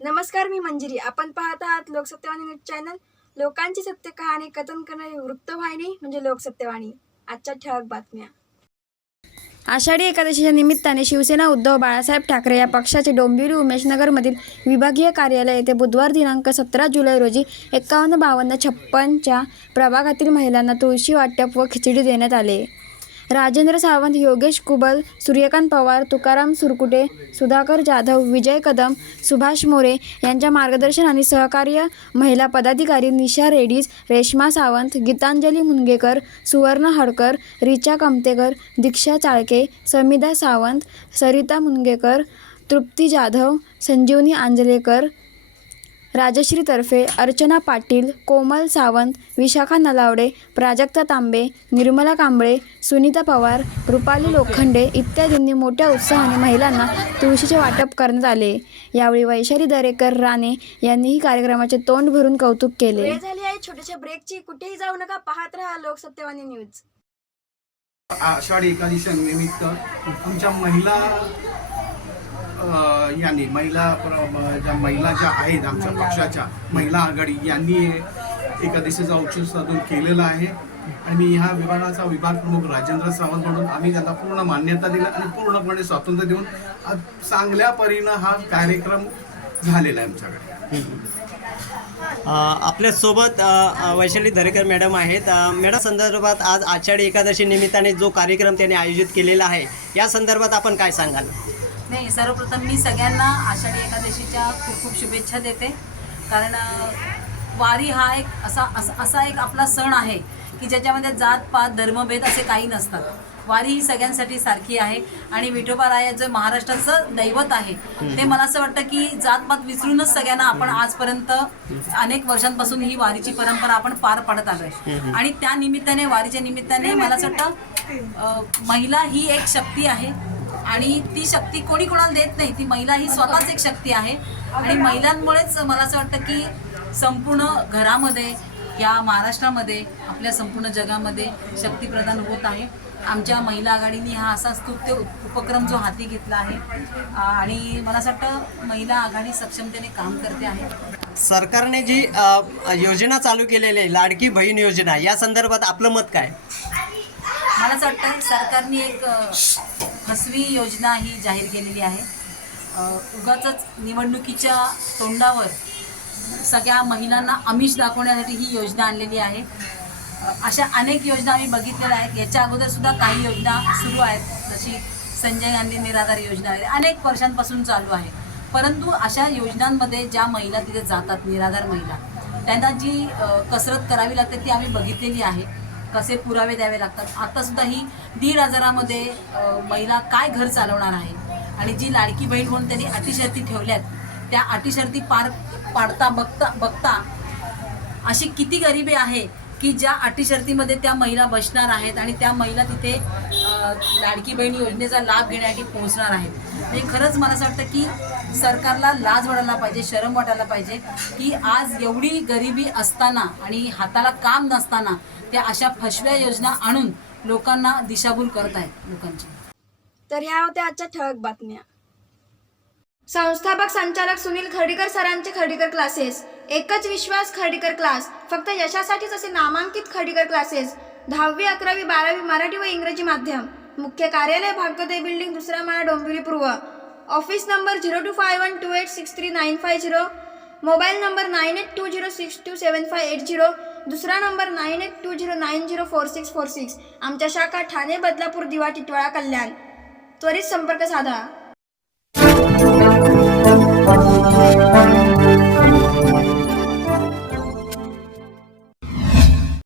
नमस्कार मी मंजिरी. आपण पाहत आहात लोकसत्यवाणी न्यूज चॅनल. लोकांची सत्य कहाणी कथन करणारी वृत्तवाहिनी म्हणजे लोकसत्यवाणी आजच्या ठळक बातम्या. आषाढी एकादशीच्या निमित्ताने शिवसेना उद्धव बाळासाहेब ठाकरे या पक्षाचे डोंबिवली उमेशनगरमधील विभागीय कार्यालय येथे बुधवार दिनांक सतरा जुलै रोजी एकावन्न बावन्न छप्पनच्या प्रभागातील महिलांना तुळशी वाटप व खिचडी देण्यात आले. राजेंद्र सावंत योगेश कुबल सूर्यकांत पवार तुकाराम सुरकुटे सुधाकर जाधव विजय कदम सुभाष मोरे यांच्या मार्गदर्शन आणि सहकार्य महिला पदाधिकारी निशा रेडीज रेश्मा सावंत गीतांजली मुनगेकर सुवर्ण हडकर रिचा कमतेकर दीक्षा चाळके समिदा सावंत सरिता मुनगेकर तृप्ती जाधव संजीवनी आंजलेकर राजश्री तर्फे अर्चना पाटील कोमल सावंत विशाखा नलावडे प्राजक्ता तांबे निर्मला कांबळे सुनीता पवार रुपाली लोखंडे इत्यादींनी मोठ्या उत्साहाने महिलांना तुळशीचे वाटप करण्यात आले. यावेळी वैशाली दरेकर राणे यांनीही कार्यक्रमाचे तोंड भरून कौतुक केले. झाली आहे छोट्याशा ब्रेकची कुठेही जाऊ नका. पाहत राहा लोकसत्यवाणी न्यूज. आषाढी एकादशी निमित्त आमच्या महिला यांनी महिला प्र- ज्या महिला ज्या आहेत आमच्या पक्षाच्या महिला आघाडी यांनी एका दिशेचा औषध साधून केलेलं आहे. आणि मी ह्या विभागाचा विभाग प्रमुख राजेंद्र सावंत म्हणून आम्ही त्यांना पूर्ण मान्यता दिली आणि पूर्णपणे स्वातंत्र्य देऊन चांगल्या परीनं हा कार्यक्रम झालेला आहे आमच्याकडे. आपल्यासोबत वैशाली दरेकर मॅडम आहेत. मॅडम संदर्भात आज आषाढी एकादशी निमित्ताने जो कार्यक्रम त्यांनी आयोजित केलेला आहे या संदर्भात आपण काय सांगाल? नाही सर्वप्रथम मी सगळ्यांना आषाढी एकादशीच्या खूप खूप शुभेच्छा देते. कारण वारी हा एक असा असा असा एक आपला सण आहे की ज्याच्यामध्ये जात पात धर्मभेद असे काही नसतात. वारी ही सगळ्यांसाठी सारखी आहे आणि विठोबा राया जे महाराष्ट्राचं दैवत आहे ते मला असं वाटतं की जातपात विसरूनच सगळ्यांना आपण आजपर्यंत अनेक वर्षांपासून ही वारीची परंपरा आपण पार पाडत आलोय. आणि त्या निमित्ताने वारीच्या निमित्ताने मला असं वाटतं महिला ही एक शक्ती आहे. आणि ती शक्ती कोणी कोणाला देत नाही ती महिला ही स्वतःच एक शक्ती आहे. आणि महिलांमुळेच मला असं वाटतं की संपूर्ण घरामध्ये या महाराष्ट्रामध्ये आपल्या संपूर्ण जगामध्ये शक्ती प्रदान होत आहे. आमच्या महिला आघाडीने हा असा स्तुत्य उपक्रम जो हाती घेतला आहे. आणि मला असं वाटतं महिला आघाडी सक्षमतेने काम करते आहे. सरकारने जी योजना चालू केलेली आहे लाडकी बहीण योजना या संदर्भात आपलं मत काय? मला असं वाटतं सरकारने एक फसवी योजना ही जाहीर केलेली आहे. उगाच निवडणुकीच्या तोंडावर सगळ्या महिलांना आमिष दाखवण्यासाठी ही योजना आणलेली आहे. अशा अनेक योजना आम्ही बघितलेल्या आहेत. याच्या अगोदरसुद्धा काही योजना सुरू आहेत. जशी संजय गांधी निराधार योजना आहे. अनेक वर्षांपासून चालू आहे. परंतु अशा योजनांमध्ये ज्या महिला तिथे जातात निराधार महिला त्यांना जी कसरत करावी लागते ती आम्ही बघितलेली आहे. कसे पुरावे द्यावे लागतात? आतासुद्धा ही दीड हजारामध्ये महिला काय घर चालवणार आहे आणि जी लाडकी बहीण म्हणून त्यांनी अटीशर्ती ठेवल्यात त्या अटीशर्ती पार पाडता बघता बघता अशी किती गरिबी आहे की ज्या अटीशर्तीमध्ये त्या महिला बसणार आहेत आणि त्या महिला तिथे लाडकी बहीण योजनेचा लाभ घेण्यासाठी पोहोचणार आहेत म्हणजे खरंच मला असं वाटतं की सरकारला लाज वाटायला पाहिजे शरम वाटायला पाहिजे की आज एवढी गरिबी असताना आणि हाताला काम नसताना त्या अशा फसव्या योजना आणून लोकांना दिशाभूल करत आहेत लोकांची. तर ह्या होत्या आजच्या ठळक बातम्या. संस्थापक संचालक सुनील खर्डीकर सरांचे खर्डीकर क्लासेस एकच विश्वास खर्डीकर क्लास फक्त यशासाठीच असे नामांकित खर्डीकर क्लासेस दहावी अकरावी बारावी मराठी व इंग्रजी माध्यम. मुख्य कार्यालय भागवते बिल्डिंग दुसरा माळा डोंबिवली पूर्व. Office number zero two five one two eight six three nine five zero mobile number nine eight two zero six two seven five eight zero दुसरा number nine eight two zero nine zero four six four six आमच्या शाखा ठाणे बदलापूर दिवा टिटवाळा कल्याण. त्वरित संपर्क साधा.